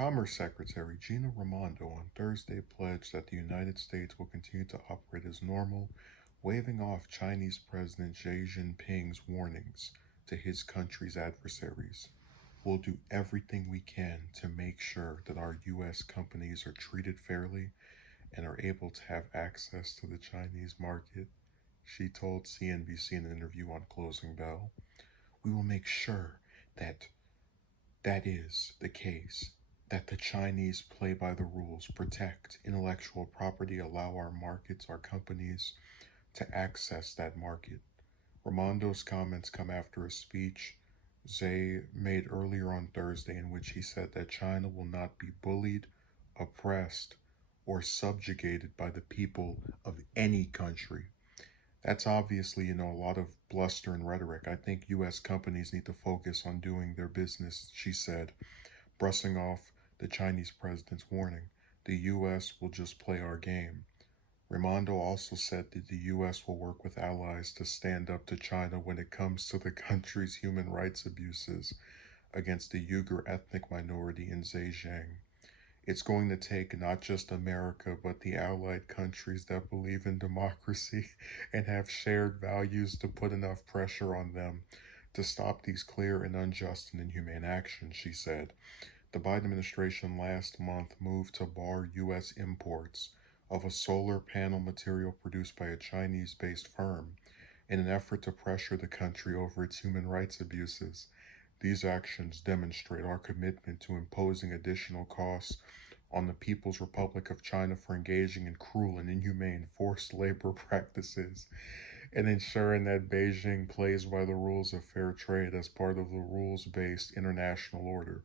Commerce Secretary Gina Raimondo on Thursday pledged that the United States will continue to operate as normal, waving off Chinese President Xi Jinping's warnings to his country's adversaries. We'll do everything we can to make sure that our U.S. companies are treated fairly and are able to have access to the Chinese market, she told CNBC in an interview on Closing Bell. We will make sure that that is the case, that the Chinese play by the rules, protect intellectual property, allow our markets, our companies to access that market. Raimondo's comments come after a speech Xi made earlier on Thursday in which he said that China will not be bullied, oppressed, or subjugated by the people of any country. That's obviously, a lot of bluster and rhetoric. I think U.S. companies need to focus on doing their business, she said, brushing off the Chinese president's warning. The U.S. will just play our game. Raimondo also said that the U.S. will work with allies to stand up to China when it comes to the country's human rights abuses against the Uyghur ethnic minority in Xinjiang. It's going to take not just America, but the allied countries that believe in democracy and have shared values to put enough pressure on them to stop these clear and unjust and inhumane actions, she said. The Biden administration last month moved to bar U.S. imports of a solar panel material produced by a Chinese-based firm in an effort to pressure the country over its human rights abuses. These actions demonstrate our commitment to imposing additional costs on the People's Republic of China for engaging in cruel and inhumane forced labor practices and ensuring that Beijing plays by the rules of fair trade as part of the rules-based international order,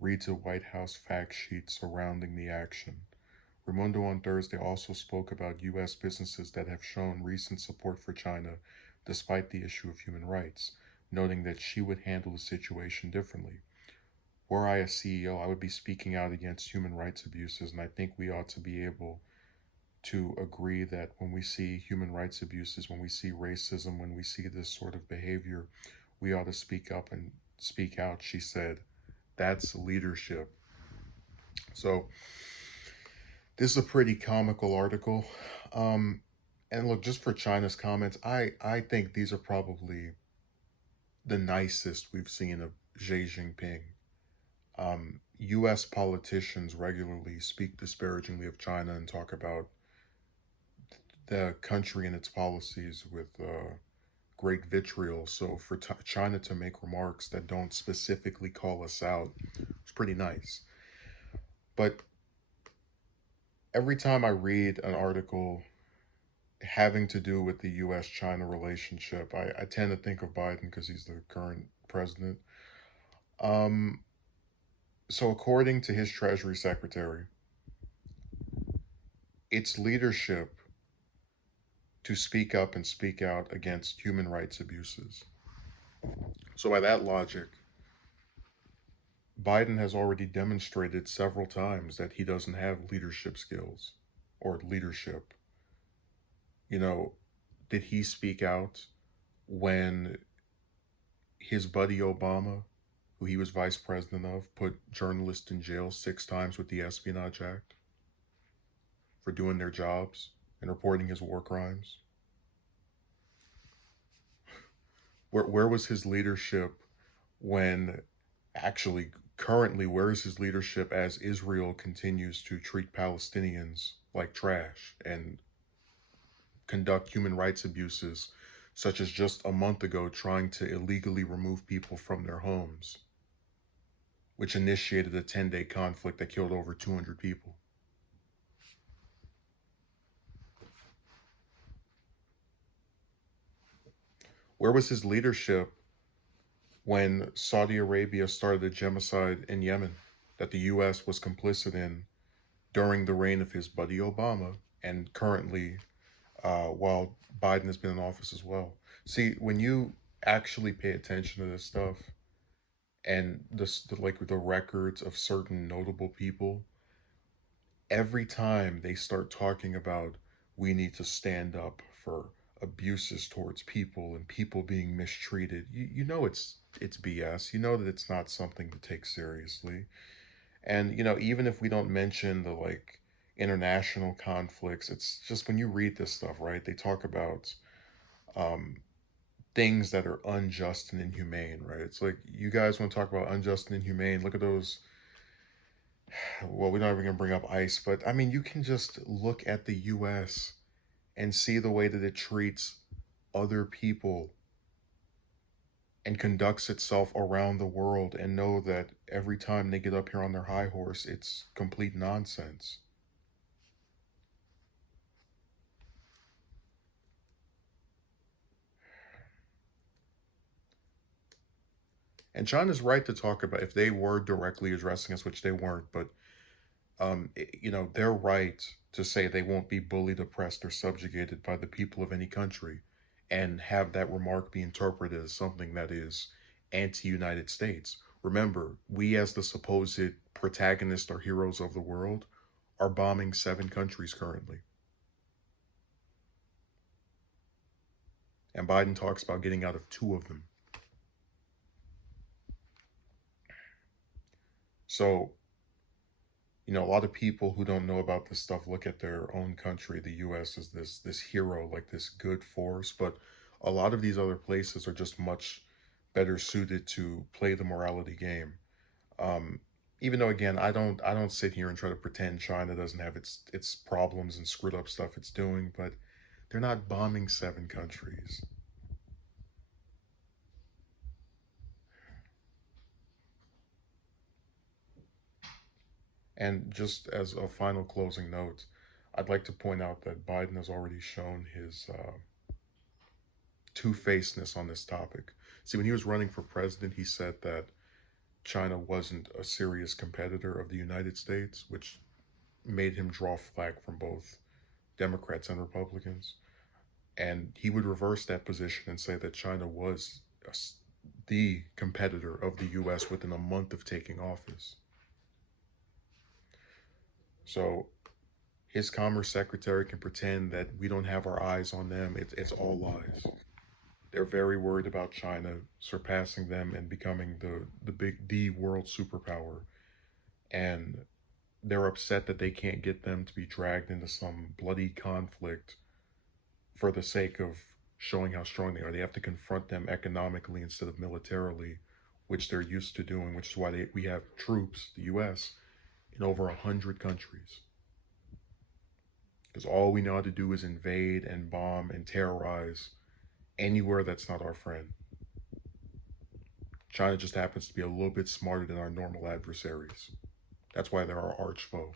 reads a White House fact sheet surrounding the action. Raimondo on Thursday also spoke about U.S. businesses that have shown recent support for China despite the issue of human rights, noting that she would handle the situation differently. Were I a CEO, I would be speaking out against human rights abuses, and I think we ought to be able to agree that when we see human rights abuses, when we see racism, when we see this sort of behavior, we ought to speak up and speak out, she said. That's leadership. So this is a pretty comical article. And look, just for China's comments, I think these are probably the nicest we've seen of Xi Jinping. U.S. politicians regularly speak disparagingly of China and talk about the country and its policies with great vitriol. So for China to make remarks that don't specifically call us out, it's pretty nice. But every time I read an article having to do with the U.S.-China relationship, I tend to think of Biden because he's the current president. So according to his Treasury Secretary, it's leadership to speak up and speak out against human rights abuses. So by that logic, Biden has already demonstrated several times that he doesn't have leadership skills or leadership. Did he speak out when his buddy Obama, who he was vice president of, put journalists in jail 6 times with the Espionage Act for doing their jobs and reporting his war crimes? Where was his leadership when, actually, currently, where is his leadership as Israel continues to treat Palestinians like trash and conduct human rights abuses, such as just a month ago trying to illegally remove people from their homes, which initiated a 10-day conflict that killed over 200 people? Where was his leadership when Saudi Arabia started a genocide in Yemen that the U.S. was complicit in during the reign of his buddy Obama and currently while Biden has been in office as well? See, when you actually pay attention to this stuff and the records of certain notable people, every time they start talking about we need to stand up for abuses towards people and people being mistreated, you know it's BS. You know that it's not something to take seriously. And, even if we don't mention the like international conflicts, it's just when you read this stuff, right? They talk about um, things that are unjust and inhumane, right? It's like, you guys want to talk about unjust and inhumane. Look at those. Well, we're not even going to bring up ICE, but I mean, you can just look at the US and see the way that it treats other people and conducts itself around the world and know that every time they get up here on their high horse, it's complete nonsense. And China's right to talk about, if they were directly addressing us, which they weren't, but they're right to say they won't be bullied, oppressed, or subjugated by the people of any country, and have that remark be interpreted as something that is anti-United States. Remember, we as the supposed protagonists or heroes of the world are bombing 7 countries currently. And Biden talks about getting out of 2 of them. So, a lot of people who don't know about this stuff look at their own country, the US, as this hero, like this good force, but a lot of these other places are just much better suited to play the morality game. Um, Even though, again, I don't sit here and try to pretend China doesn't have its problems and screwed up stuff it's doing, but they're not bombing 7 countries. And just as a final closing note, I'd like to point out that Biden has already shown his two-facedness on this topic. See, when he was running for president, he said that China wasn't a serious competitor of the United States, which made him draw flack from both Democrats and Republicans. And he would reverse that position and say that China was the competitor of the US within a month of taking office. So his Commerce Secretary can pretend that we don't have our eyes on them. It's all lies. They're very worried about China surpassing them and becoming the world superpower. And they're upset that they can't get them to be dragged into some bloody conflict for the sake of showing how strong they are. They have to confront them economically instead of militarily, which they're used to doing, which is why we have troops, the US, in over 100 countries. Because all we know how to do is invade and bomb and terrorize anywhere that's not our friend. China just happens to be a little bit smarter than our normal adversaries. That's why they're our arch foe.